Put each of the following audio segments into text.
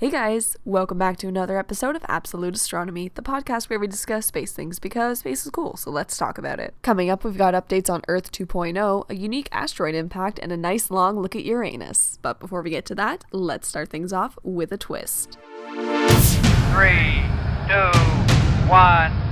Hey guys, welcome back to another episode of Absolute Astronomy, the podcast where we discuss space things because space is cool, so let's talk about it. Coming up, we've got updates on Earth 2.0, a unique asteroid impact, and a nice long look at Uranus. But before we get to that, let's start things off with a twist. 3, 2, 1.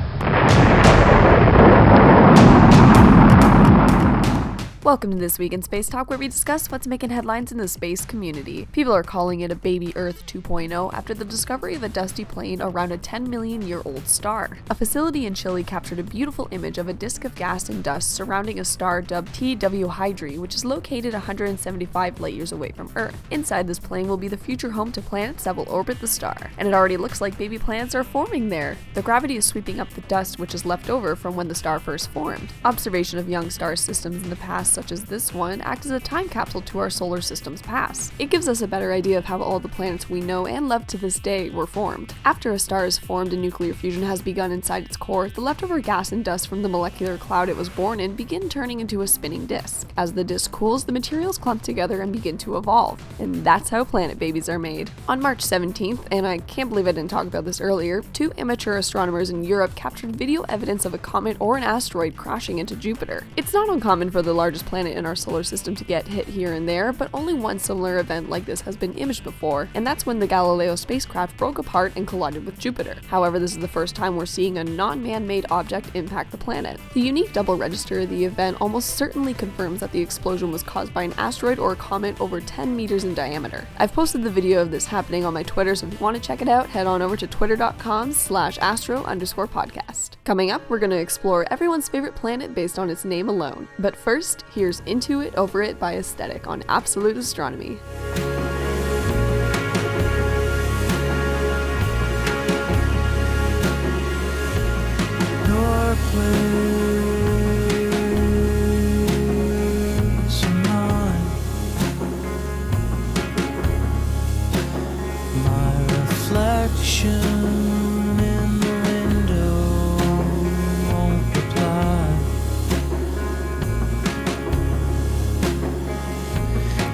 Welcome to This Week in Space Talk, where we discuss what's making headlines in the space community. People are calling it a baby Earth 2.0 after the discovery of a dusty plain around a 10-million-year-old star. A facility in Chile captured a beautiful image of a disk of gas and dust surrounding a star dubbed TW Hydri, which is located 175 light-years away from Earth. Inside this plain will be the future home to planets that will orbit the star, and it already looks like baby planets are forming there. The gravity is sweeping up the dust which is left over from when the star first formed. Observation of young star systems in the past, such as this one, act as a time capsule to our solar system's past. It gives us a better idea of how all the planets we know and love to this day were formed. After a star is formed and nuclear fusion has begun inside its core, the leftover gas and dust from the molecular cloud it was born in begin turning into a spinning disk. As the disk cools, the materials clump together and begin to evolve. And that's how planet babies are made. On March 17th, and I can't believe I didn't talk about this earlier, 2 amateur astronomers in Europe captured video evidence of a comet or an asteroid crashing into Jupiter. It's not uncommon for the largest planet in our solar system to get hit here and there, but only one similar event like this has been imaged before, and that's when the Galileo spacecraft broke apart and collided with Jupiter. However, this is the first time we're seeing a non-man-made object impact the planet. The unique double register of the event almost certainly confirms that the explosion was caused by an asteroid or a comet over 10 meters in diameter. I've posted the video of this happening on my Twitter, so if you want to check it out, head on over to twitter.com/astro_podcast. Coming up, we're going to explore everyone's favorite planet based on its name alone. But first, here's Into It Over It by Anesthetic on Absolute Astronomy. Your place or mine, my reflection in the window won't reply.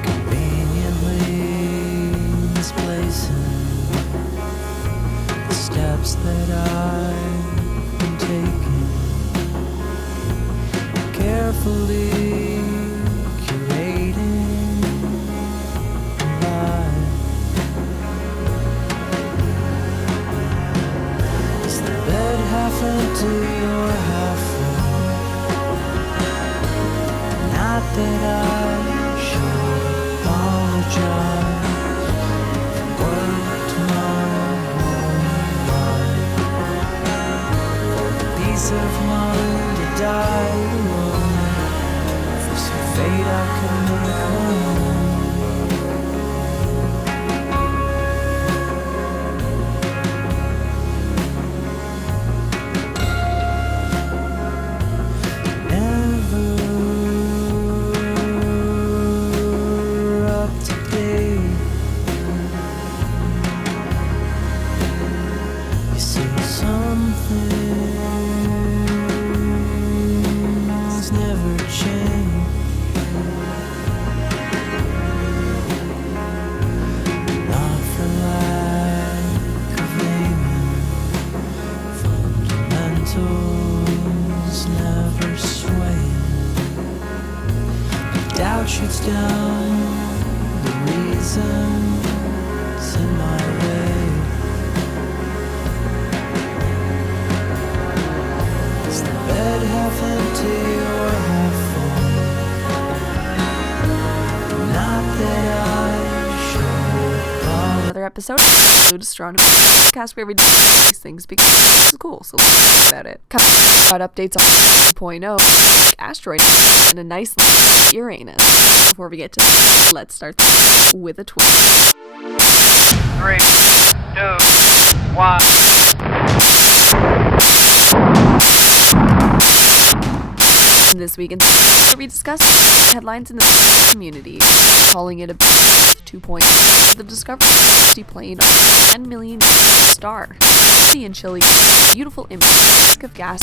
Conveniently misplacing the steps that I've been taking, carefully curating life. Is the bed half empty or half full? Not that I should apologize. From work to my home life, for the peace of mind to die alone, for some fate I could make home. Never up to date. You see, some things never change. Not for lack of aiming. Fundamentals never sway. Doubt shoots down the reasons in my way. Is the bed half empty or half full? Not that I should apologize. Another episode of Absolute Astronomy, podcast where we discuss these things because it's cool, so let's talk about it. Coming up, got updates on 2.0, asteroid, and a nice look at Uranus. Before we get to that, let's start with a twist. 3, 2, 1. This week in where we discuss headlines in the space community, calling it a 2.0, the discovery of a dusty plain of a 10 million star. In Chile, beautiful image of gas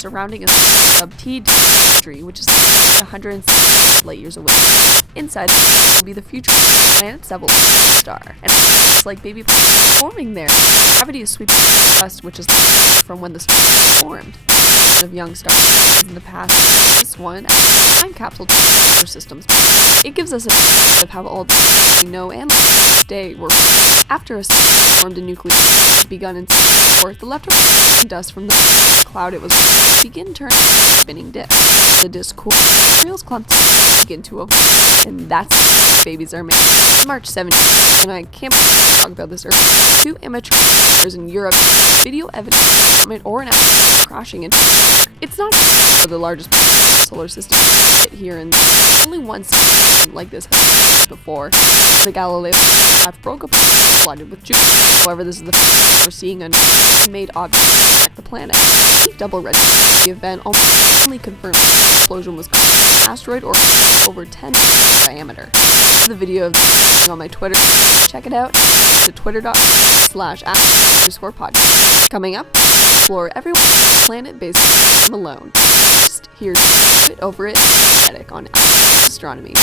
surrounding a sub-T tree, which is 160 light years away. Inside will be the future planet's evolution star, and it's like baby planets forming there. Gravity is sweeping the dust, which is from when the star was formed. Of young stars in the past, this one as a time capsule to our systems. It gives us a sense of how all the we know and today were. After a star formed a nucleus begun in the leftover dust from the cloud it was begin turning spinning disk. The disk cools, reels clump begin to evolve, and that's how babies are made. March 17th, and I can't talk about this earlier. 2 immature stars in Europe video evidence of a comet or an asteroid crashing into it's not the largest solar system here, and only one system like this has before. The Galileo broke apart and collided with Jupiter. However, this is the first we're seeing a made object affect the planet. Double red. The event almost only confirmed the explosion was an asteroid or over 10 diameter. The video of on my Twitter. Check it out at twitter.com/@_podcast. Coming up, explore every planet based alone. Just here's it over it Anesthetic on Astronomy.